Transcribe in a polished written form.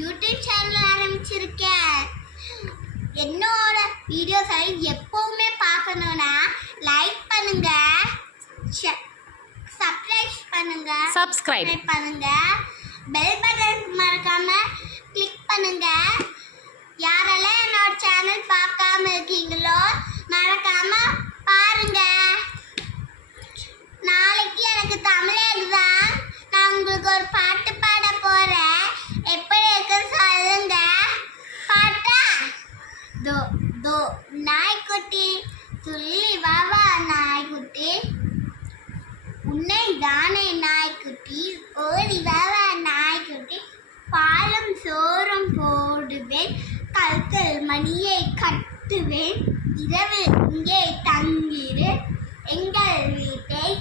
YouTube channel ஆரம்பிச்சிருக்கேன். என்னோட வீடியோஸை எப்பவுமே பார்க்கணும்னா லைக் பண்ணுங்க, சப்ஸ்கிரைப் பண்ணுங்க, பெல் பட்டன் மறக்காம கிளிக் பண்ணுங்க. யாரெல்லாம் என்னோட சேனல் பார்க்காம இருக்கீங்களோ மறக்காம பாருங்க. நாளைக்கு எனக்கு தமிழ் எக்ஸாம். நான் உங்களுக்கு ஒரு பாட்டு பாட போறேன். எப்படி இருக்குன்னு சொல்லுங்க. பாட்டா? தோ தோ நாய்க்குட்டி துள்ளி வா வா நாய்க்குட்டி, உன்னை தானே நாய்க்குட்டி, ஓடி வா வா நாய்க்குட்டி, பாலும் சோறும் போடுவேன், கல்கல் மணியை கட்டுவேன், இரவு இங்கே தங்கிரு, எங்கள்